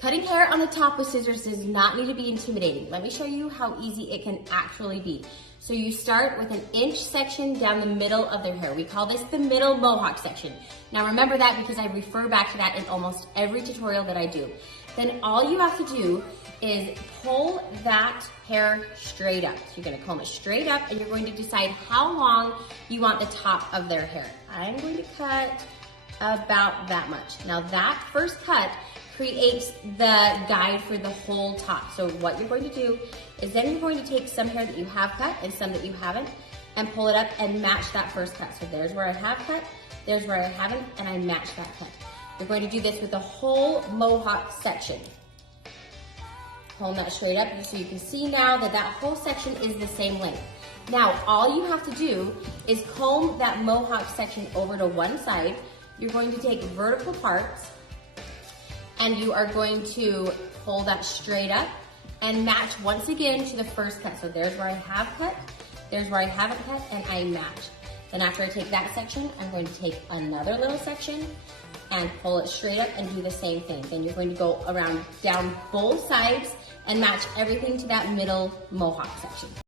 Cutting hair on the top with scissors does not need to be intimidating. Let me show you how easy it can actually be. So you start with an inch section down the middle of their hair. We call this the middle mohawk section. Now remember that because I refer back to that in almost every tutorial that I do. Then all you have to do is pull that hair straight up. So you're gonna comb it straight up and you're going to decide how long you want the top of their hair. I'm going to cut about that much. Now that first cut creates the guide for the whole top. So what you're going to do is then you're going to take some hair that you have cut and some that you haven't and pull it up and match that first cut. So there's where I have cut, there's where I haven't, and I match that cut. You're going to do this with the whole mohawk section. Comb that straight up so you can see now that that whole section is the same length. Now all you have to do is comb that mohawk section over to one side. You're going to take vertical parts and you are going to pull that straight up and match once again to the first cut. So there's where I have cut, there's where I haven't cut, and I match. Then after I take that section, I'm going to take another little section and pull it straight up and do the same thing. Then you're going to go around down both sides and match everything to that middle mohawk section.